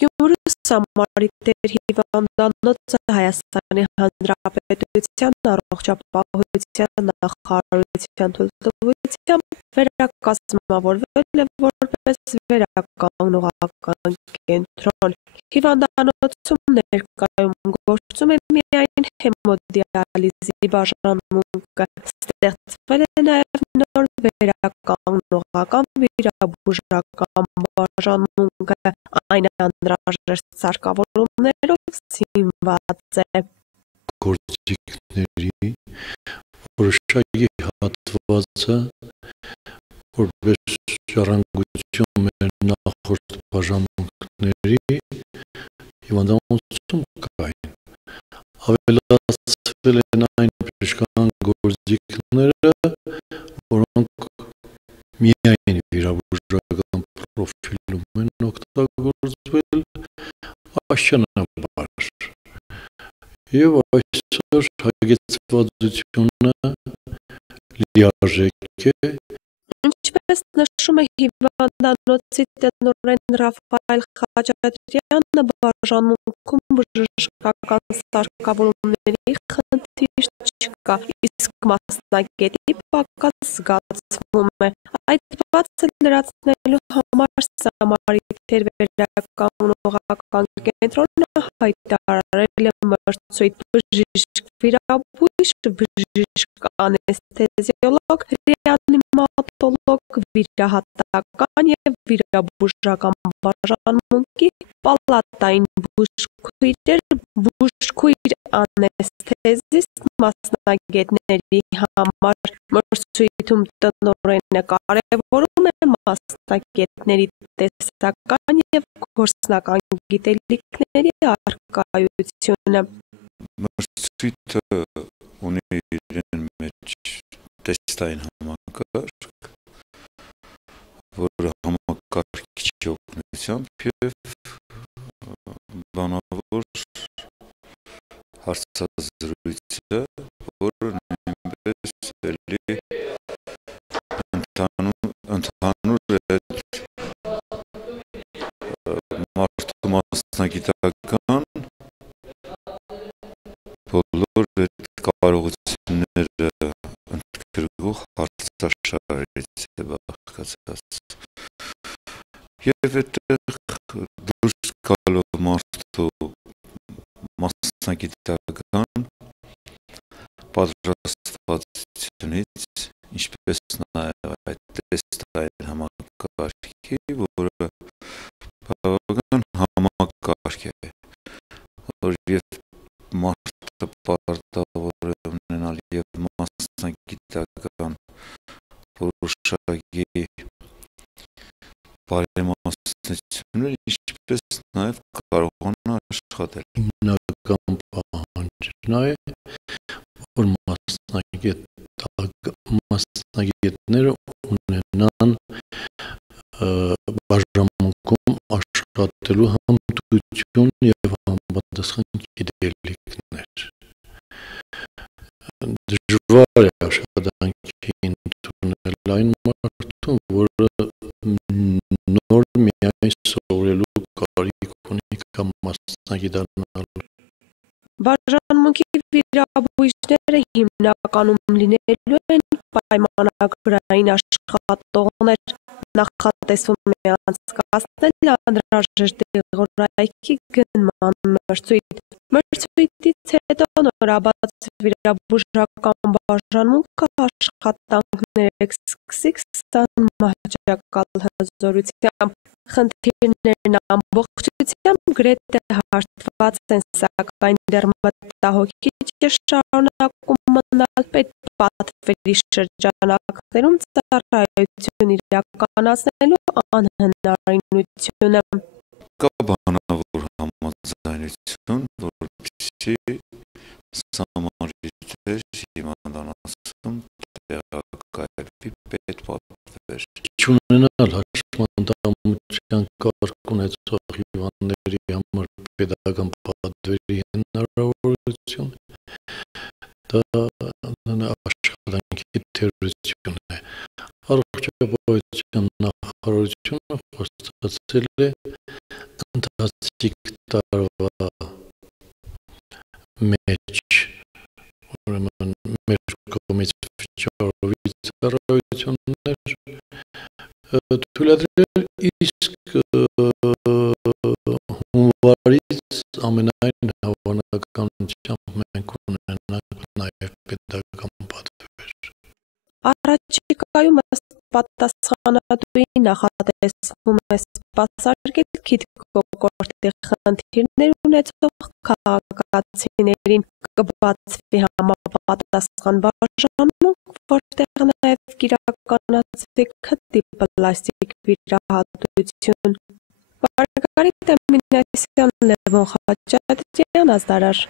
Գյումրու Սամարիտեր հիվանդանոցը Հայաստանի Հանրապետության առողջապահության նախարարության թույլտվությամբ վերակազմավորվել է որպես վերականգնողական կենտրոն։ Հիվանդանոցում ներկայում գործում է միայն հեմոդիալիզի բաժանմունքը, ստեղծվել է նաև նոր վերականգնողական վիրաբուժական բաժանմունքը, այն անհրաժեշտ սարքավորումներով զինված է։ Գործիքների որոշակի հատվածը որպես ժառանգություն մեր նախորդ բաժանմունքների հիվանդանոցում կային։ Ավելացվել են այն բժշկական գործիքները, որոնք միայն վիրաբուժական պրոֆիլում են օգտագործվել աշճանաբար, եւ այսօր հագեցվածությունը լիարժեք է։ Ինչպես նշում է հիվանդանոցի տնօրեն Ռաֆայել Խաչատրյանը, բաժանմունքում բժշկական սարքավորումների խնդիր չկա, իսկ մասնագետի պակաս զգացվում է։ Այդ բացը լրացնելու համար Սամարիտեր վերականգնողական կենտրոնը հայտարարել է մրցույթ բժիշկ-վիրաբույժ, բժիշկ-անեսթեզիոլոգ, ռեանիմատոլոգ, վիրահատական և վիրաբուժական բաժանմունքի պալատային բուժքույրեր, բուժքույր անեսթեզիստ մասնագետների համար։ Մրցույթում տնօրենը կարևորում է մասնագետների տեսական և գործնական գիտելիքների առկայությունը։ Մրցույթը ունի իրեն մեջ տեստային համակարգ, որը համակարգիչի օգնությամբ և բանավոր հարցազրույցը, որը նույնպես էլի ընդհանուր է մարդու մասնագիտական բոլոր այդ կարողությունները ընդգրկող հարցաշարերից է բաղկացած։ Եվ այդտեղ դուրս գալով մարդու մասնագիտական պատրաստվածությունից, ինչպես նաև այդ տեստային համակարգի, որը բավական համակարգ է, որ և մարդը պարտավոր է ունենալ և մասնագիտական որոշակի բարեմասնություններ, ինչպես նաև կարողանա աշխատել։ Հիմնական պահանջն է, որ մասնագետները ունենան բաժանմունքում աշխատելու հմտություն և համապատասխան գիտելիքներ։ Դժվար է աշխատանքի ընդունել այն մարդուն, որը նոր միայն սովորելու կարիք ունի կամ մասնագիտանալու։ Բաժանմունքի վիրաբույժները հիմնականում լինելու են պայմանագրային աշխատողներ, նախատեսվում է անցկացնել անհրաժեշտ դեղորայքի գնման մրցույթ։ Մրցույթից հետո նորաբաց վիրաբուժական բաժանմունքը աշխատանքներ է սկսի 20 մահճակալ հզորությամբ։ Խնդիրներն ամբողջությամբ գրեթե հարթված են, սակայն դեռ մտահոգիչ է շարունակում մնալ պետպատվերի շրջանակներում ծառայություն իրականացնելու անհնարինությունը։ Կա բանավոր համաձայնություն, որպեսզի Սամարիտեր հիվանդանոցում տեղակայվի պետպատվեր։ Չունենալ հաշմանդամության կարգ ունեցող հիվանդների համար պետական պատվերի հնարավորություն, դա աշխատանքի թերություն է։ Առողջապահության նախարարությունը խոստացել է ընթացիկ տարվա մեջ ուրեմն մեր կողմից վճարովի ծառայություններ թույլատրել, իսկ հունվարից ամենայն հավանականությամբ մենք ունենանք նաև պետական պատվեր։ Առաջիկայում ըստ պատասխանատուի նախատեսվում է սպասարկել քիթ-կոկորդի խնդիրներ ունեցող քաղաքացիներին կբացվի համապատասխան բաժանմունք, որտեղ նաև կիրականացվի քթի պլաստիկ վիրահատություն։ Վարդգարիտ Մինասյան, Լևոն Խաչատրյան, Ազդարար։